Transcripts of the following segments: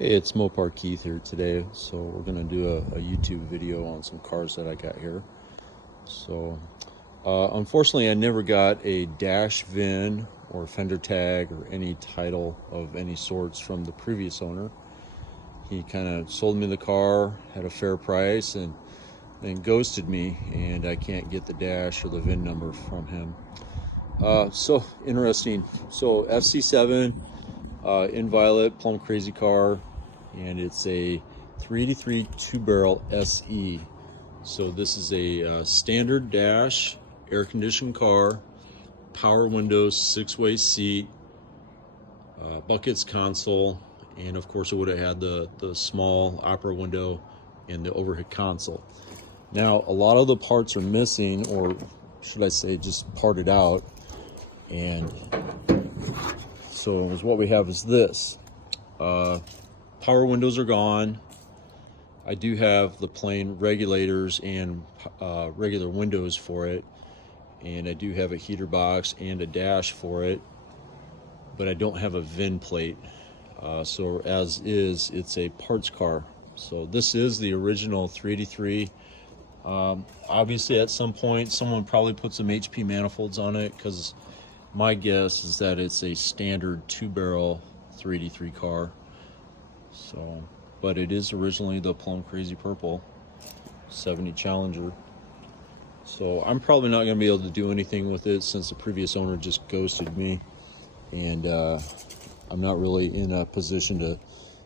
Hey, it's Mopar Keith here today. So we're gonna do a YouTube video on some cars that I got here. So unfortunately, I never got a dash VIN or fender tag or any title of any sorts from the previous owner. He kind of sold me the car, had a fair price, and then ghosted me, and I can't get the dash or the VIN number from him. So interesting. So FC7 in violet, plum crazy car, and it's a 383 two-barrel SE. So this is a standard dash, air-conditioned car, power windows, six-way seat, buckets console, and of course it would have had the small opera window and the overhead console. Now a lot of the parts are missing, or should I say just parted out, and so what we have is this. Power windows are gone. I do have the plain regulators and regular windows for it, and I do have a heater box and a dash for it, but I don't have a VIN plate. So as is, it's a parts car. So this is the original 383. Obviously at some point someone probably put some HP manifolds on it, because my guess is that it's a standard two-barrel 383 car. So, but it is originally the plum crazy purple 70 Challenger. So I'm probably not going to be able to do anything with it since the previous owner just ghosted me, and I'm not really in a position to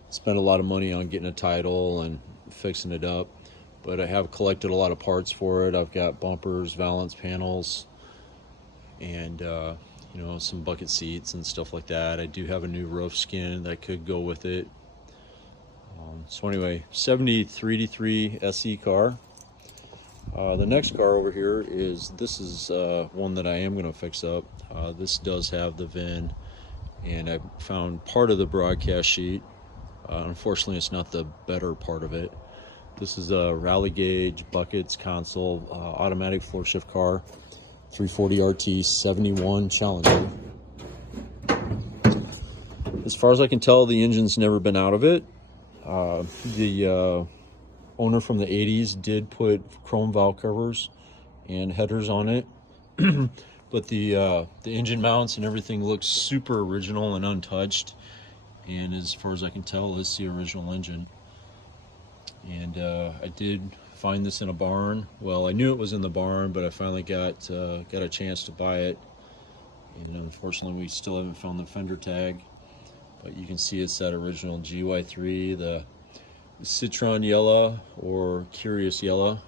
spend a lot of money on getting a title and fixing it up. But I have collected a lot of parts for it. I've got bumpers, valance panels, and you know, some bucket seats and stuff like that. I do have a new roof skin that could go with it. So anyway, 73 SE car. The next car over here is one that I am going to fix up. This does have the VIN, and I found part of the broadcast sheet. Unfortunately, it's not the better part of it. This is a rally gauge, buckets, console, automatic floor shift car, 340 RT 71 Challenger. As far as I can tell, the engine's never been out of it. The owner from the 80s did put chrome valve covers and headers on it, but the engine mounts and everything looks super original and untouched, and as far as I can tell, it's the original engine. And I did find this in a barn. Well, I knew it was in the barn, but I finally got a chance to buy it, and unfortunately we still haven't found the fender tag. But you can see it's that original GY3, the Citron Yellow or Curious Yellow.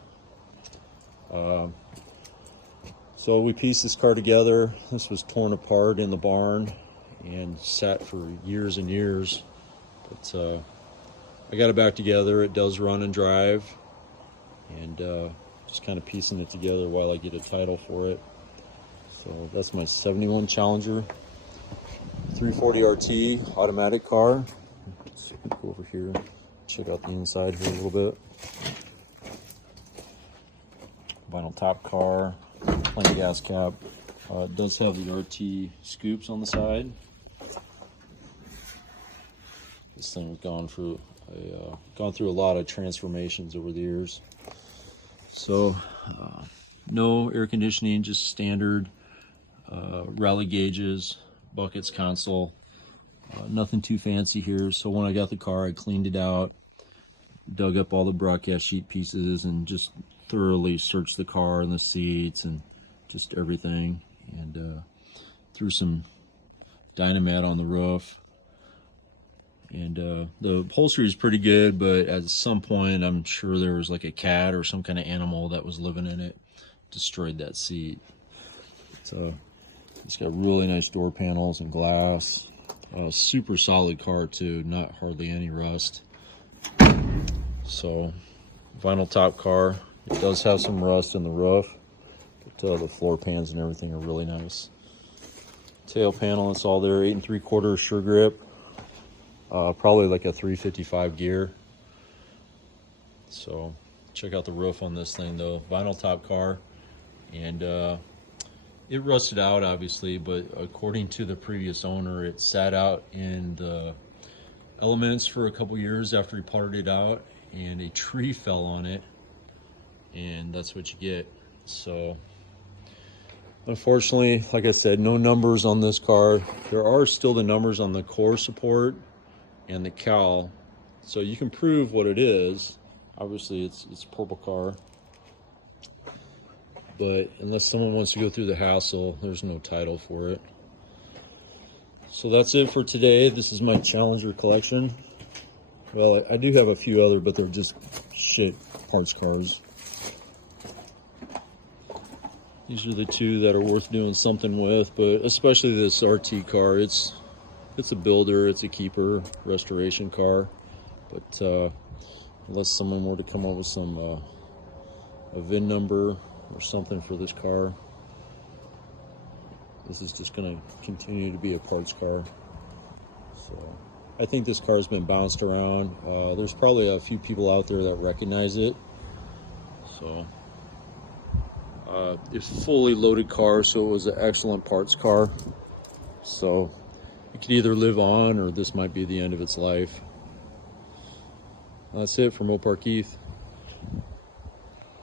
So we pieced this car together. This was torn apart in the barn and sat for years and years. But I got it back together. It does run and drive, and just kind of piecing it together while I get a title for it. So that's my 71 Challenger 340 RT automatic car. Let's go over here, check out the inside here a little bit. Vinyl top car, plain gas cap. It does have the RT scoops on the side. This thing has gone through a lot of transformations over the years. So no air conditioning, just standard rally gauges, buckets, console. Nothing too fancy here. So when I got the car, I cleaned it out, dug up all the broadcast sheet pieces, and just thoroughly searched the car and the seats and just everything, and threw some Dynamat on the roof. And the upholstery is pretty good, but at some point I'm sure there was like a cat or some kind of animal that was living in it, destroyed that seat. So it's got really nice door panels and glass. Super solid car too, not hardly any rust. So vinyl top car. It does have some rust in the roof, but the floor pans and everything are really nice. Tail panel, it's all there, 8 3/4 sure grip. Probably like a 355 gear. So check out the roof on this thing though. Vinyl top car, and it rusted out obviously, but according to the previous owner, it sat out in the elements for a couple years after he parted it out, and a tree fell on it, and that's what you get. So unfortunately, like I said, no numbers on this car. There are still the numbers on the core support and the cowl, so you can prove what it is. Obviously it's a purple car, but unless someone wants to go through the hassle, there's no title for it. So that's it for today. This is my Challenger collection. Well, I do have a few other, but they're just shit parts cars. These are the two that are worth doing something with, but especially this RT car. It's a builder, it's a keeper, restoration car. But unless someone were to come up with some a VIN number or something for this car, this is just going to continue to be a parts car. So I think this car has been bounced around. There's probably a few people out there that recognize it. So it's a fully loaded car, so it was an excellent parts car. So it could either live on, or this might be the end of its life. That's it from Mopar Keith.